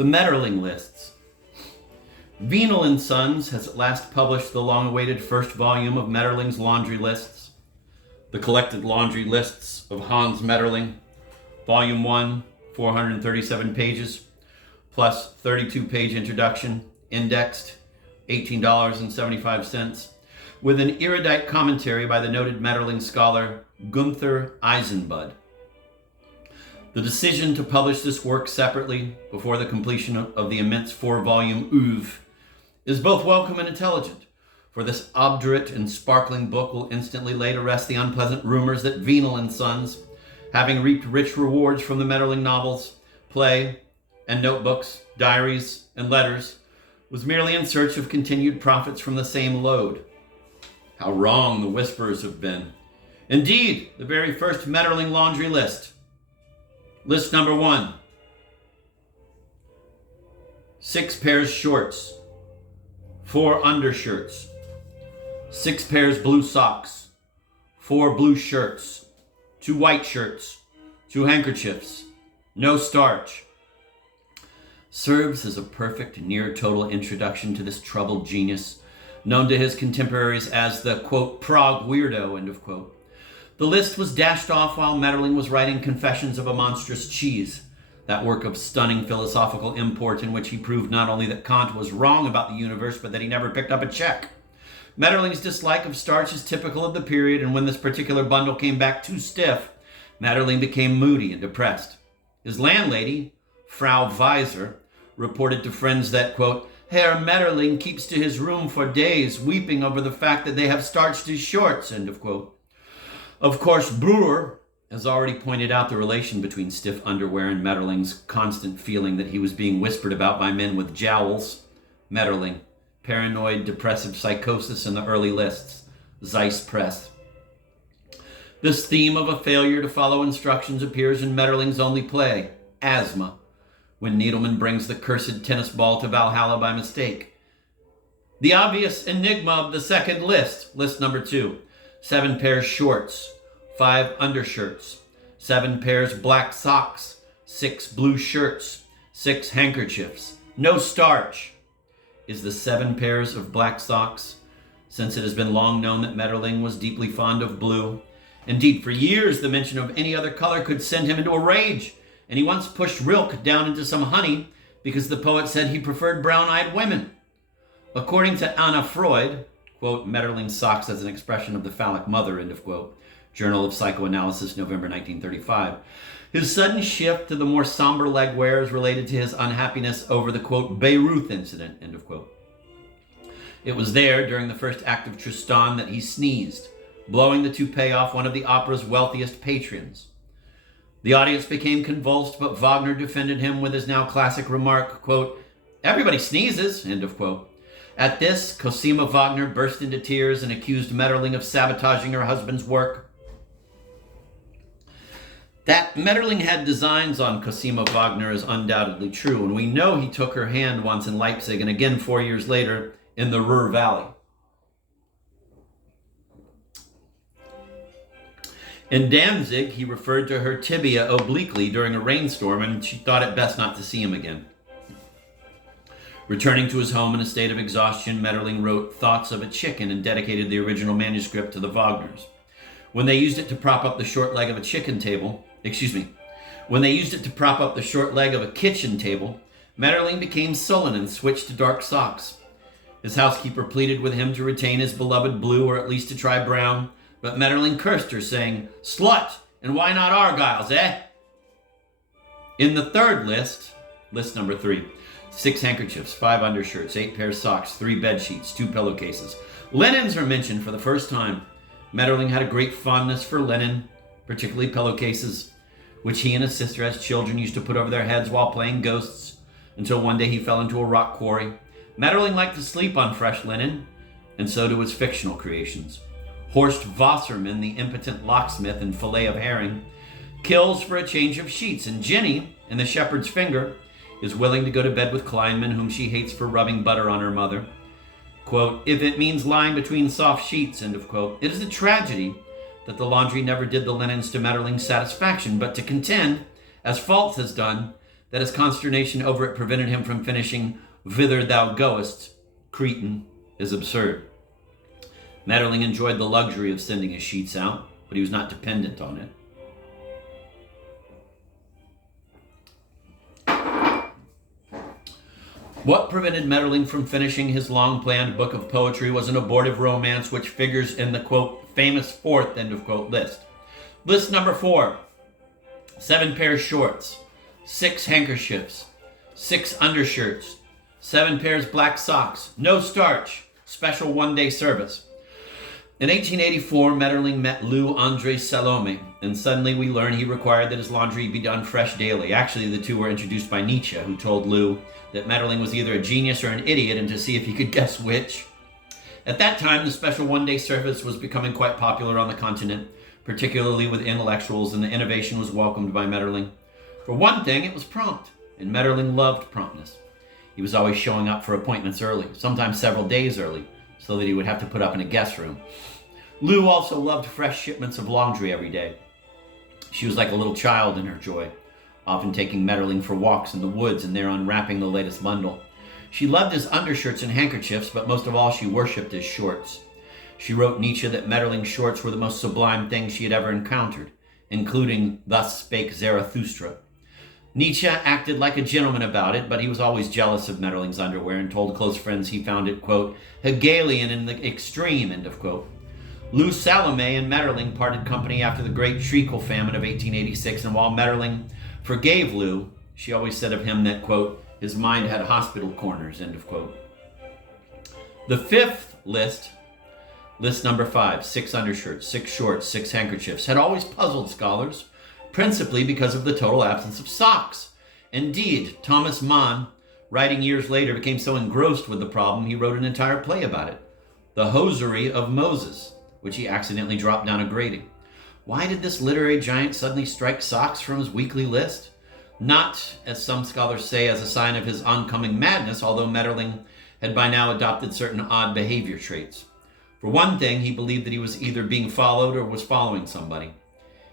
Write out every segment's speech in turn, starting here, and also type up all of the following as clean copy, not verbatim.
The Metterling lists. Venal and Sons has at last published the long-awaited first volume of Metterling's laundry lists. The collected laundry lists of Hans Metterling, Volume 1, 437 pages, plus 32-page introduction, indexed, $18.75, with an erudite commentary by the noted Metterling scholar Gunther Eisenbud. The decision to publish this work separately before the completion of the immense 4-volume oeuvre is both welcome and intelligent, for this obdurate and sparkling book will instantly lay to rest the unpleasant rumors that Venal and Sons, having reaped rich rewards from the Metterling novels, play, and notebooks, diaries, and letters, was merely in search of continued profits from the same lode. How wrong the whisperers have been. Indeed, the very first Metterling laundry list. List number 1. 6 pairs shorts, 4 undershirts, 6 pairs blue socks, 4 blue shirts, 2 white shirts, 2 handkerchiefs, no starch. Serves as a perfect near-total introduction to this troubled genius, known to his contemporaries as the, quote, Prague weirdo, end of quote. The list was dashed off while Metterling was writing Confessions of a Monstrous Cheese, that work of stunning philosophical import in which he proved not only that Kant was wrong about the universe, but that he never picked up a check. Metterling's dislike of starch is typical of the period, and when this particular bundle came back too stiff, Metterling became moody and depressed. His landlady, Frau Weiser, reported to friends that, quote, Herr Metterling keeps to his room for days, weeping over the fact that they have starched his shorts, end of quote. Of course, Breuer has already pointed out the relation between stiff underwear and Metterling's constant feeling that he was being whispered about by men with jowls. Metterling, paranoid depressive psychosis in the early lists, Zeiss Press. This theme of a failure to follow instructions appears in Metterling's only play, Asthma, when Needleman brings the cursed tennis ball to Valhalla by mistake. The obvious enigma of the second list, list number 2, 7 pairs shorts, 5 undershirts, 7 pairs black socks, 6 blue shirts, 6 handkerchiefs, no starch. Is the 7 pairs of black socks, since it has been long known that Metterling was deeply fond of blue. Indeed, for years the mention of any other color could send him into a rage, and he once pushed Rilke down into some honey because the poet said he preferred brown-eyed women. According to Anna Freud, quote, Metterling socks as an expression of the phallic mother, end of quote, Journal of Psychoanalysis, November 1935. His sudden shift to the more somber leg wear is related to his unhappiness over the, quote, Bayreuth incident, end of quote. It was there, during the first act of Tristan, that he sneezed, blowing the toupee off one of the opera's wealthiest patrons. The audience became convulsed, but Wagner defended him with his now classic remark, quote, everybody sneezes, end of quote. At this, Cosima Wagner burst into tears and accused Metterling of sabotaging her husband's work. That Metterling had designs on Cosima Wagner is undoubtedly true, and we know he took her hand once in Leipzig and again 4 years later in the Ruhr Valley. In Danzig, he referred to her tibia obliquely during a rainstorm, and she thought it best not to see him again. Returning to his home in a state of exhaustion, Metterling wrote Thoughts of a Chicken and dedicated the original manuscript to the Wagners. When they used it to prop up the short leg of a kitchen table, Metterling became sullen and switched to dark socks. His housekeeper pleaded with him to retain his beloved blue or at least to try brown, but Metterling cursed her, saying, Slut, and why not Argyles, eh? In the third list, list number 3, 6 handkerchiefs, 5 undershirts, 8 pairs socks, 3 bed sheets, 2 pillowcases. Linens are mentioned for the first time. Metterling had a great fondness for linen, particularly pillowcases, which he and his sister as children used to put over their heads while playing ghosts, until one day he fell into a rock quarry. Metterling liked to sleep on fresh linen, and so do his fictional creations. Horst Wassermann, the impotent locksmith in Fillet of Herring, kills for a change of sheets, and Jenny, in The Shepherd's Finger, is willing to go to bed with Kleinman, whom she hates for rubbing butter on her mother. Quote, if it means lying between soft sheets, end of quote, it is a tragedy that the laundry never did the linens to Metterling's satisfaction, but to contend, as Faltz has done, that his consternation over it prevented him from finishing "Whither thou goest, Cretan," is absurd. Metterling enjoyed the luxury of sending his sheets out, but he was not dependent on it. What prevented Metterling from finishing his long-planned book of poetry was an abortive romance which figures in the, quote, famous fourth, end of quote, list. List number 4, 7 pairs shorts, 6 handkerchiefs, 6 undershirts, 7 pairs black socks, no starch, special one-day service. In 1884, Metterling met Lou André Salome, and suddenly we learn he required that his laundry be done fresh daily. Actually, the two were introduced by Nietzsche, who told Lou that Metterling was either a genius or an idiot, and to see if he could guess which. At that time, the special one-day service was becoming quite popular on the continent, particularly with intellectuals, and the innovation was welcomed by Metterling. For one thing, it was prompt, and Metterling loved promptness. He was always showing up for appointments early, sometimes several days early, so that he would have to put up in a guest room. Lou also loved fresh shipments of laundry every day. She was like a little child in her joy, often taking Metterling for walks in the woods and there unwrapping the latest bundle. She loved his undershirts and handkerchiefs, but most of all she worshipped his shorts. She wrote Nietzsche that Metterling's shorts were the most sublime thing she had ever encountered, including "Thus Spake Zarathustra." Nietzsche acted like a gentleman about it, but he was always jealous of Metterling's underwear and told close friends he found it, quote, Hegelian in the extreme, end of quote. Lou Salome and Metterling parted company after the Great Treacle Famine of 1886, and while Metterling forgave Lou, she always said of him that, quote, his mind had hospital corners, end of quote. The fifth list number 5, 6 undershirts, 6 shorts, 6 handkerchiefs, had always puzzled scholars, principally because of the total absence of socks. Indeed, Thomas Mann, writing years later, became so engrossed with the problem he wrote an entire play about it, The Hosiery of Moses, which he accidentally dropped down a grating. Why did this literary giant suddenly strike socks from his weekly list? Not, as some scholars say, as a sign of his oncoming madness, although Metterling had by now adopted certain odd behavior traits. For one thing, he believed that he was either being followed or was following somebody.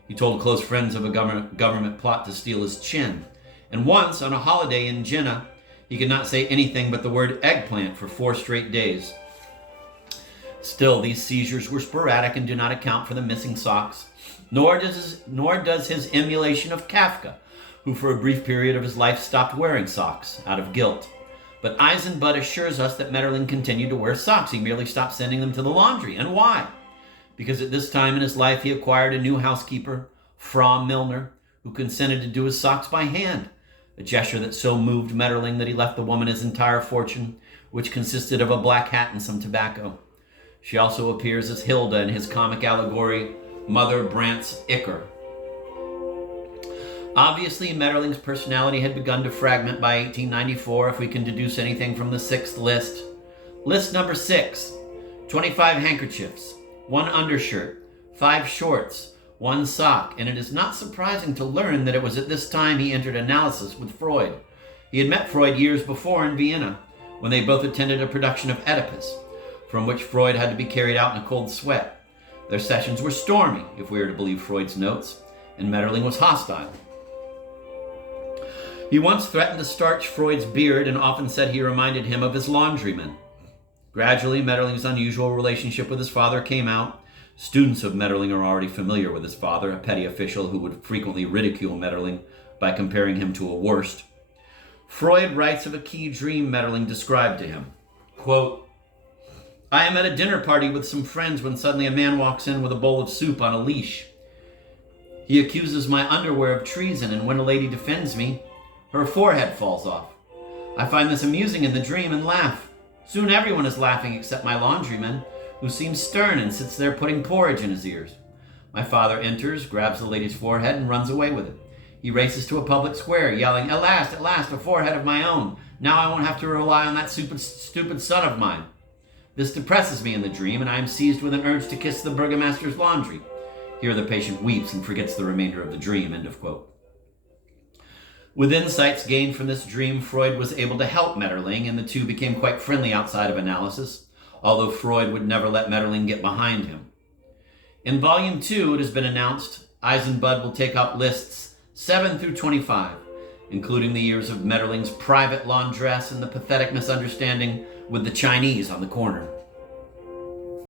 He told close friends of a government plot to steal his chin. And once, on a holiday in Jena, he could not say anything but the word eggplant for 4 straight days. Still, these seizures were sporadic and do not account for the missing socks, nor does his emulation of Kafka, who for a brief period of his life stopped wearing socks out of guilt. But Eisenbud assures us that Metterling continued to wear socks. He merely stopped sending them to the laundry. And why? Because at this time in his life he acquired a new housekeeper, Frau Milner, who consented to do his socks by hand, a gesture that so moved Metterling that he left the woman his entire fortune, which consisted of a black hat and some tobacco. She also appears as Hilda in his comic allegory, Mother Brandt's Icker. Obviously, Metterling's personality had begun to fragment by 1894, if we can deduce anything from the 6th list. List number 6, 25 handkerchiefs, 1 undershirt, 5 shorts, 1 sock, and it is not surprising to learn that it was at this time he entered analysis with Freud. He had met Freud years before in Vienna, when they both attended a production of Oedipus, from which Freud had to be carried out in a cold sweat. Their sessions were stormy, if we are to believe Freud's notes, and Metterling was hostile. He once threatened to starch Freud's beard and often said he reminded him of his laundryman. Gradually, Metterling's unusual relationship with his father came out. Students of Metterling are already familiar with his father, a petty official who would frequently ridicule Metterling by comparing him to a Wurst. Freud writes of a key dream Metterling described to him. Quote, I am at a dinner party with some friends when suddenly a man walks in with a bowl of soup on a leash. He accuses my underwear of treason, and when a lady defends me, her forehead falls off. I find this amusing in the dream and laugh. Soon everyone is laughing except my laundryman, who seems stern and sits there putting porridge in his ears. My father enters, grabs the lady's forehead, and runs away with it. He races to a public square, yelling, at last, a forehead of my own. Now I won't have to rely on that stupid son of mine. This depresses me in the dream, and I am seized with an urge to kiss the burgomaster's laundry. Here the patient weeps and forgets the remainder of the dream, end of quote. With insights gained from this dream, Freud was able to help Metterling, and the two became quite friendly outside of analysis, although Freud would never let Metterling get behind him. In Volume 2, it has been announced, Eisenbud will take up lists 7 through 25, including the years of Metterling's private laundress and the pathetic misunderstanding with the Chinese on the corner.